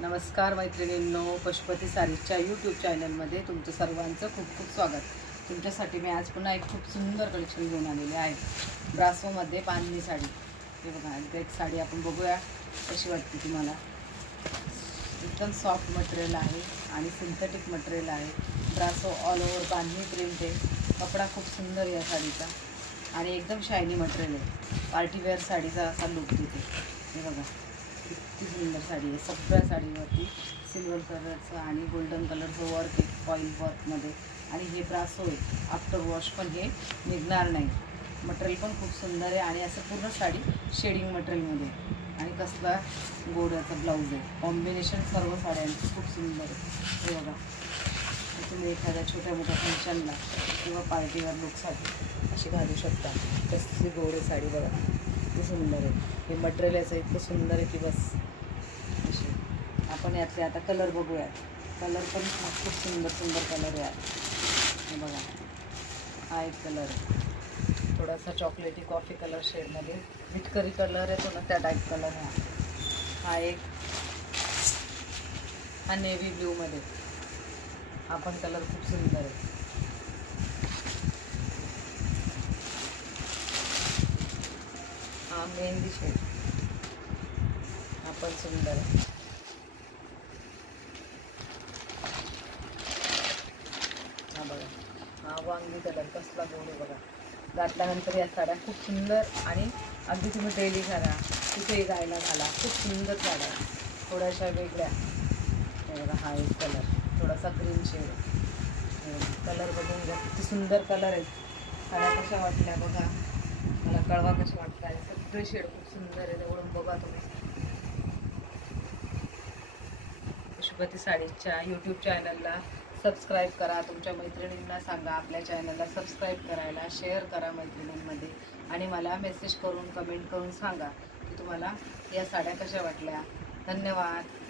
नमस्कार मैत्रिणींनो, पशुपती सारीच्या यूट्यूब चॅनलमध्ये तुमचं सर्वांचं खूप खूप स्वागत. तुमच्यासाठी मी आज पुन्हा एक खूप सुंदर कलेक्शन घेऊन आलेले आहे. ब्रासोमध्ये बांधणी साडी. हे बघा, एक साडी आपण बघूया कशी वाटते तुम्हाला. एकदम सॉफ्ट मटेरियल आहे आणि सिंथेटिक मटेरियल आहे. ब्रासो ऑल ओव्हर बांधणी प्रिंट आहे. कपडा खूप सुंदर या साडीचा आणि एकदम शायनी मटेरियल आहे. पार्टीवेअर साडीचा असा लुक देते. हे बघा किती सुंदर साडी आहे. सगळ्या साडीवरती सिल्वर कलरचं आणि गोल्डन कलरचं वर्क आहे, फॉईल वर्कमध्ये. आणि हे ब्रासो आहे. आफ्टर वॉश पण हे निघणार नाही. मटेरियल पण खूप सुंदर आहे आणि असं पूर्ण साडी शेडिंग मटेरियलमध्ये. आणि कसला गोड्याचा ब्लाऊज आहे. कॉम्बिनेशन सर्व साड्यांचं खूप सुंदर आहे. हे बघा, तुम्ही एखाद्या छोट्या मोठ्या फंक्शनला किंवा पार्टीवर लुकसाठी अशी घालू शकता. कसली गोड साडी बघा, किती सुंदर आहे. हे मटेरियल याचं इतकं सुंदर आहे की बस. अशी आपण यातले आता कलर बघूयात. कलर पण खूप सुंदर सुंदर कलर आहे. हे बघा, हा एक कलर आहे थोडासा चॉकलेटी कॉफी कलर शेडमध्ये. विटकरी कलर येतो ना, त्या टाईप कलर आहे. हा एक, हा नेव्ही ब्ल्यूमध्ये. हा पण कलर खूप सुंदर आहे. हा मेहंदी शेड, हा पण सुंदर आहे. हा बघा, हा वांगी कलर कसला गोड आहे बघा. घातल्यानंतर या साड्या खूप सुंदर आणि अगदी तुम्ही डेली घाला, कुठेही जायला घाला. खूप सुंदर साड्या, थोड्याशा वेगळ्या. हे बघा, हा एक कलर थोडासा ग्रीन शेड. कलर बघून घ्या, किती सुंदर कलर आहेत. साड्या कशा वाटल्या बघा, मला कळवा कशा वाटतं आहे. सगळे शेड खूप सुंदर आहे, जवळून बघा तुम्ही. पशुपती साडीच्या यूट्यूब चॅनलला सबस्क्राईब करा. तुमच्या मैत्रिणींना सांगा आपल्या चॅनलला सबस्क्राईब करायला. शेअर करा मैत्रिणींमध्ये आणि मला मेसेज करून कमेंट करून सांगा की तुम्हाला या साड्या कशा वाटल्या. धन्यवाद.